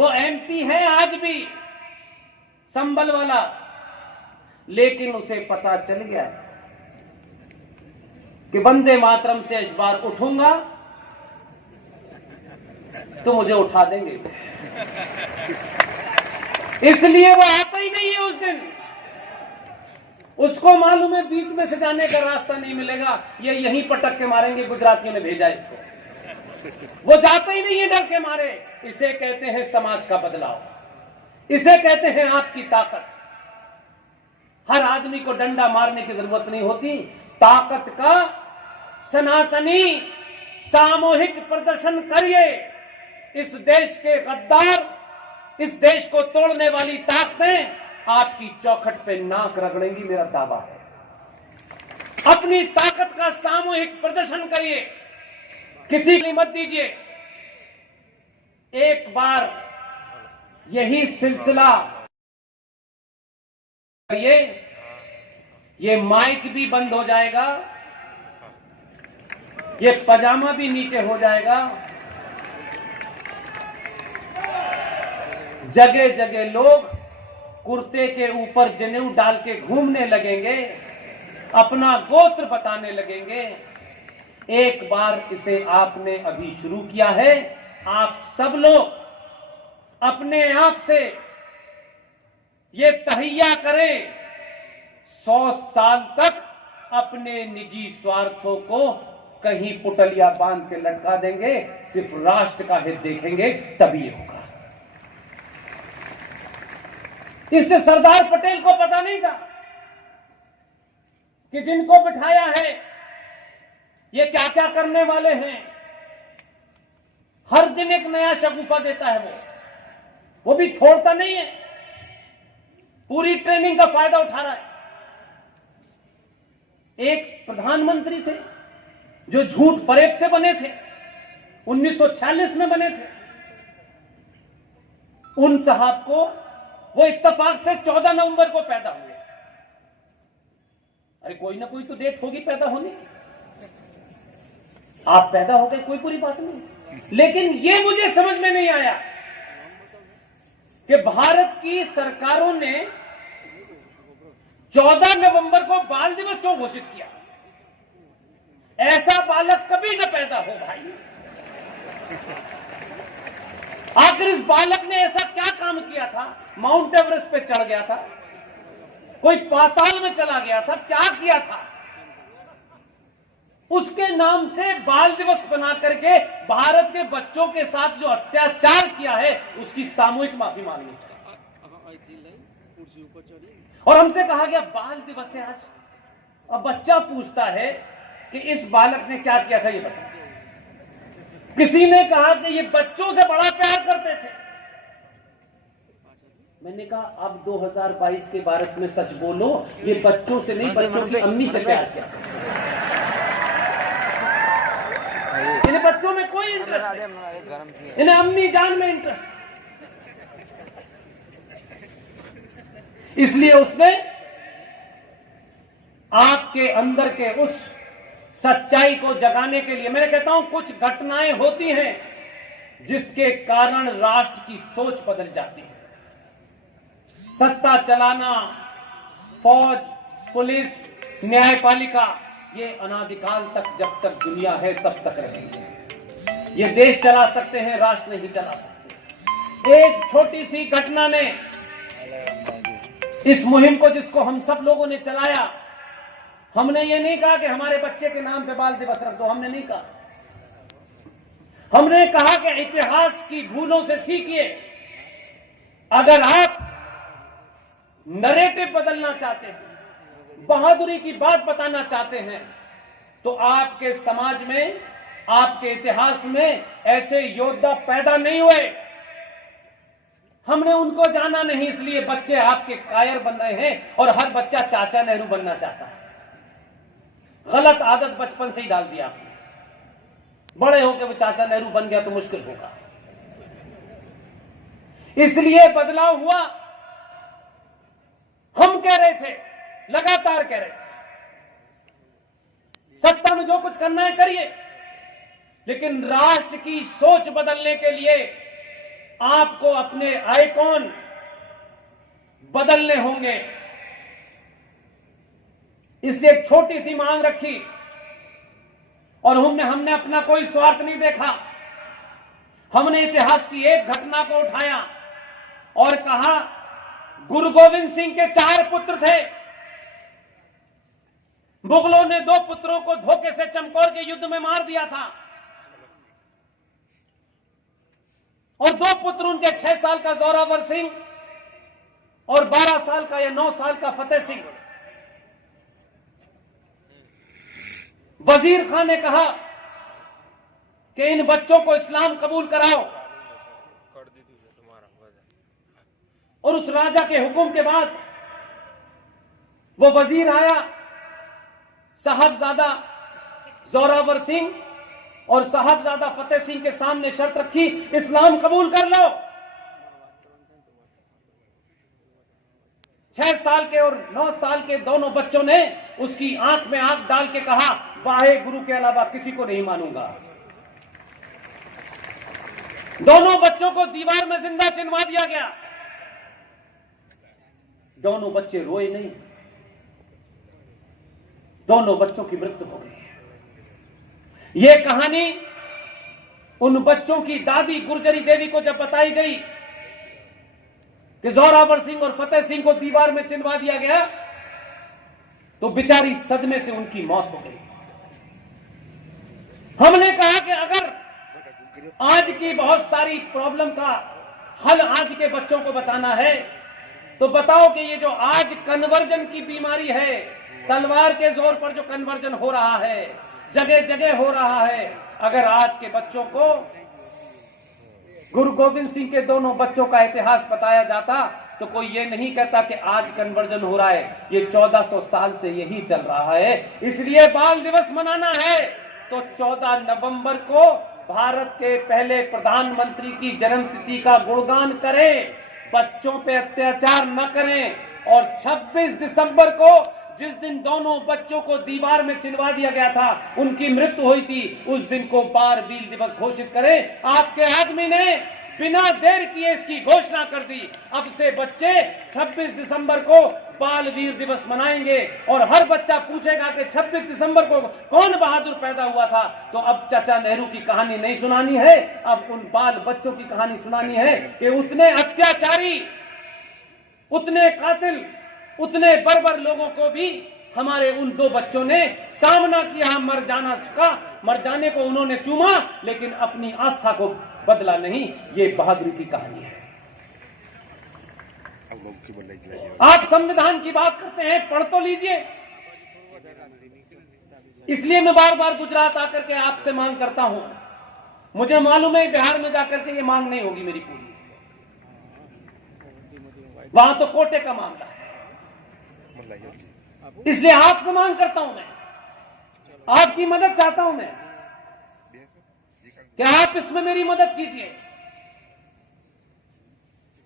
वो एमपी है आज भी, संबल वाला, लेकिन उसे पता चल गया कि वंदे मातरम से इस बार उठूंगा तो मुझे उठा देंगे, इसलिए वो आता ही नहीं है उस दिन। उसको मालूम है बीच में से जाने का रास्ता नहीं मिलेगा, ये यहीं पटक के मारेंगे, गुजरातियों ने भेजा इसको। वो जाता ही नहीं है डर के मारे। इसे कहते हैं समाज का बदलाव, इसे कहते हैं आपकी ताकत। हर आदमी को डंडा मारने की जरूरत नहीं होती, ताकत का सनातनी सामूहिक प्रदर्शन करिए। इस देश के गद्दार, इस देश को तोड़ने वाली ताकतें आपकी चौखट पे नाक रगड़ेंगी, मेरा दावा है। अपनी ताकत का सामूहिक प्रदर्शन करिए, किसी की मत दीजिए। एक बार यही सिलसिला करिए, ये माइक भी बंद हो जाएगा, ये पजामा भी नीचे हो जाएगा, जगह जगह लोग कुर्ते के ऊपर जनेऊ डाल के घूमने लगेंगे, अपना गोत्र बताने लगेंगे। एक बार इसे आपने अभी शुरू किया है, आप सब लोग अपने आप से ये तहैया करें, 100 साल तक अपने निजी स्वार्थों को कहीं पुटलिया बांध के लटका देंगे, सिर्फ राष्ट्र का हित देखेंगे, तभी ये होगा। इससे सरदार पटेल को पता नहीं था कि जिनको बिठाया है ये क्या क्या करने वाले हैं। हर दिन एक नया शगुफा देता है वो भी छोड़ता नहीं है, पूरी ट्रेनिंग का फायदा उठा रहा है। एक प्रधानमंत्री थे जो झूठ फरेब से बने थे, 1946 में बने थे। उन साहब को वो इत्तेफाक से 14 नवंबर को पैदा हुए। अरे कोई ना कोई तो डेट होगी पैदा होने की, आप पैदा हो गए कोई बुरी बात नहीं। लेकिन ये मुझे समझ में नहीं आया कि भारत की सरकारों ने 14 नवंबर को बाल दिवस क्यों घोषित किया। ऐसा बालक कभी न पैदा हो भाई। आखिर इस बालक ने ऐसा क्या काम किया था? माउंट एवरेस्ट पे चढ़ गया था, कोई पाताल में चला गया था, क्या किया था? उसके नाम से बाल दिवस बना करके भारत के बच्चों के साथ जो अत्याचार किया है उसकी सामूहिक माफी मांगनी चाहिए। और हमसे कहा गया बाल दिवस है आज। अब बच्चा पूछता है कि इस बालक ने क्या किया था ये बताओ। किसी ने कहा कि ये बच्चों से बड़ा प्यार करते थे। मैंने कहा अब 2022 के भारत में सच बोलो, ये बच्चों से नहीं बच्चों की अम्मी से प्यार किया। इन्हें बच्चों में कोई इंटरेस्ट नहीं, इन्हें अम्मी जान में इंटरेस्ट। इसलिए उसने आपके अंदर के उस सच्चाई को जगाने के लिए, मैंने कहता हूं कुछ घटनाएं होती हैं जिसके कारण राष्ट्र की सोच बदल जाती है। सत्ता चलाना, फौज, पुलिस, न्यायपालिका, ये अनादिकाल तक जब तक दुनिया है तब तक रहेंगे। ये देश चला सकते हैं, राष्ट्र नहीं चला सकते। एक छोटी सी घटना ने इस मुहिम को, जिसको हम सब लोगों ने चलाया, हमने ये नहीं कहा कि हमारे बच्चे के नाम पे बाल दिवस रख दो, हमने नहीं कहा। हमने कहा कि इतिहास की भूलों से सीखिए। अगर आप नरेटिव बदलना चाहते हैं, बहादुरी की बात बताना चाहते हैं, तो आपके समाज में, आपके इतिहास में ऐसे योद्धा पैदा नहीं हुए। हमने उनको जाना नहीं, इसलिए बच्चे आपके कायर बन रहे हैं और हर बच्चा चाचा नेहरू बनना चाहता है। गलत आदत बचपन से ही डाल दिया आपने। बड़े होकर वो चाचा नेहरू बन गया तो मुश्किल होगा। इसलिए बदलाव हुआ। हम कह रहे थे, लगातार कह रहे थे, सत्ता में जो कुछ करना है करिए, लेकिन राष्ट्र की सोच बदलने के लिए आपको अपने आइकॉन बदलने होंगे। इसलिए एक छोटी सी मांग रखी और हमने अपना कोई स्वार्थ नहीं देखा। हमने इतिहास की एक घटना को उठाया और कहा, गुरु गोविंद सिंह के 4 पुत्र थे। मुगलों ने 2 पुत्रों को धोखे से चमकौर के युद्ध में मार दिया था और 2 पुत्र उनके 6 साल का जोरावर सिंह और 12 साल का या 9 साल का फतेह सिंह। वजीर खान ने कहा कि इन बच्चों को इस्लाम कबूल कराओ और उस राजा के हुक्म के बाद वो वजीर आया, साहबजादा जोरावर सिंह और साहबजादा फतेह सिंह के सामने शर्त रखी, इस्लाम कबूल कर लो। 6 साल के और 9 साल के दोनों बच्चों ने उसकी आंख में आंख डाल के कहा, वाहे गुरु के अलावा किसी को नहीं मानूंगा। दोनों बच्चों को दीवार में जिंदा चिनवा दिया गया। दोनों बच्चे रोए नहीं, दोनों बच्चों की मृत्यु हो गई। यह कहानी उन बच्चों की दादी गुर्जरी देवी को जब बताई गई कि जोरावर सिंह और फतेह सिंह को दीवार में चिनवा दिया गया, तो बेचारी सदमे से उनकी मौत हो गई। हमने कहा कि अगर आज की बहुत सारी प्रॉब्लम का हल आज के बच्चों को बताना है, तो बताओ कि ये जो आज कन्वर्जन की बीमारी है, तलवार के जोर पर जो कन्वर्जन हो रहा है, जगह जगह हो रहा है, अगर आज के बच्चों को गुरु गोविंद सिंह के दोनों बच्चों का इतिहास बताया जाता तो कोई ये नहीं कहता कि आज कन्वर्जन हो रहा है, ये 1400 साल से यही चल रहा है। इसलिए बाल दिवस मनाना है तो 14 नवंबर को भारत के पहले प्रधानमंत्री की जन्मतिथि का गुणगान करें, बच्चों पे अत्याचार न करें। और 26 दिसंबर को जिस दिन दोनों बच्चों को दीवार में चिनवा दिया गया था, उनकी मृत्यु हुई थी, उस दिन को बाल वीर दिवस घोषित करें। आपके आदमी ने बिना देर किए इसकी घोषणा कर दी। अब से बच्चे 26 दिसंबर को बाल वीर दिवस मनाएंगे और हर बच्चा पूछेगा कि 26 दिसंबर को कौन बहादुर पैदा हुआ था। तो अब चाचा नेहरू की कहानी नहीं सुनानी है, अब उन बाल बच्चों की कहानी सुनानी है कि उतने अत्याचारी, उतने कातिल, उतने बर्बर लोगों को भी हमारे उन 2 बच्चों ने सामना किया। मर जाने को उन्होंने चूमा, लेकिन अपनी आस्था को बदला नहीं। ये बहादुरी की कहानी है। आप संविधान की बात करते हैं, पढ़ तो लीजिए। इसलिए मैं बार बार गुजरात आकर के आपसे मांग करता हूं। मुझे मालूम है बिहार में जाकर के ये मांग नहीं होगी मेरी पूरी, वहां तो कोटे का मामला है। इसलिए आपसे मांग करता हूं, मैं आपकी मदद चाहता हूं मैं कि आप इसमें मेरी मदद कीजिए।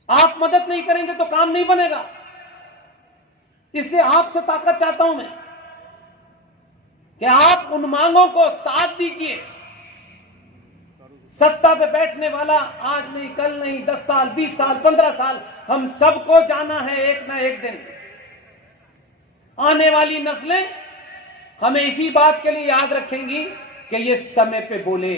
आप मदद नहीं करेंगे तो काम नहीं बनेगा। इसलिए आपसे ताकत चाहता हूं मैं कि आप उन मांगों को साथ दीजिए। सत्ता पे बैठने वाला आज नहीं, कल नहीं, 10 साल, 20 साल, 15 साल, हम सबको जाना है एक ना एक दिन। आने वाली नस्लें हमें इसी बात के लिए याद रखेंगी कि ये समय पे बोले,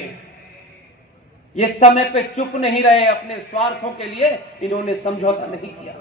ये समय पे चुप नहीं रहे, अपने स्वार्थों के लिए इन्होंने समझौता नहीं किया।